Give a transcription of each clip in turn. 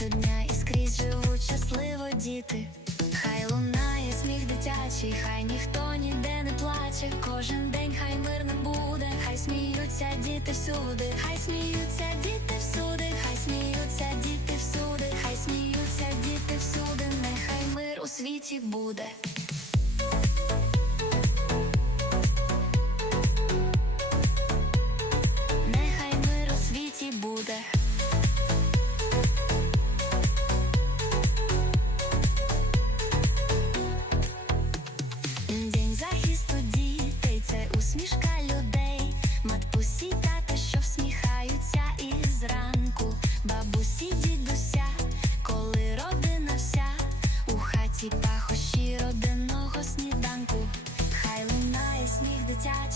щодня і скрізь живуть щасливо діти, хай лунає сміх дитячий, хай ніхто ніде не плаче, кожен день хай мирним буде, хай сміються діти всюди, хай сміються діти всюди, хай сміються діти всюди, хай сміються діти всюди, нехай мир у світі буде.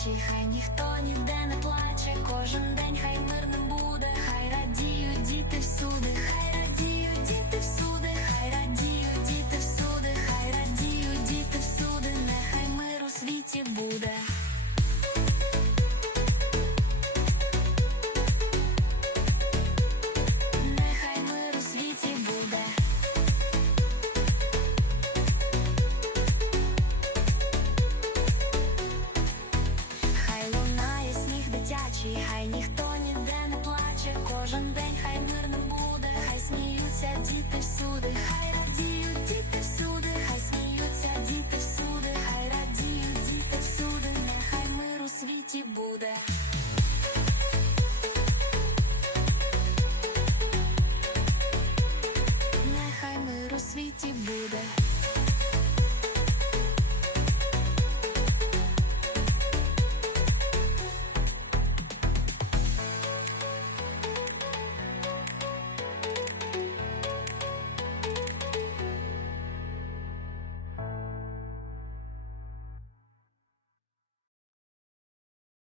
she очі, хай ніхто ніде не плаче, кожен день, хай мирно буде, хай сміються діти всюди, хай радіють діти всюди, хай сміються діти всюди, хай радіють діти всюди, нехай мир у світі буде. Нехай мир у світі буде.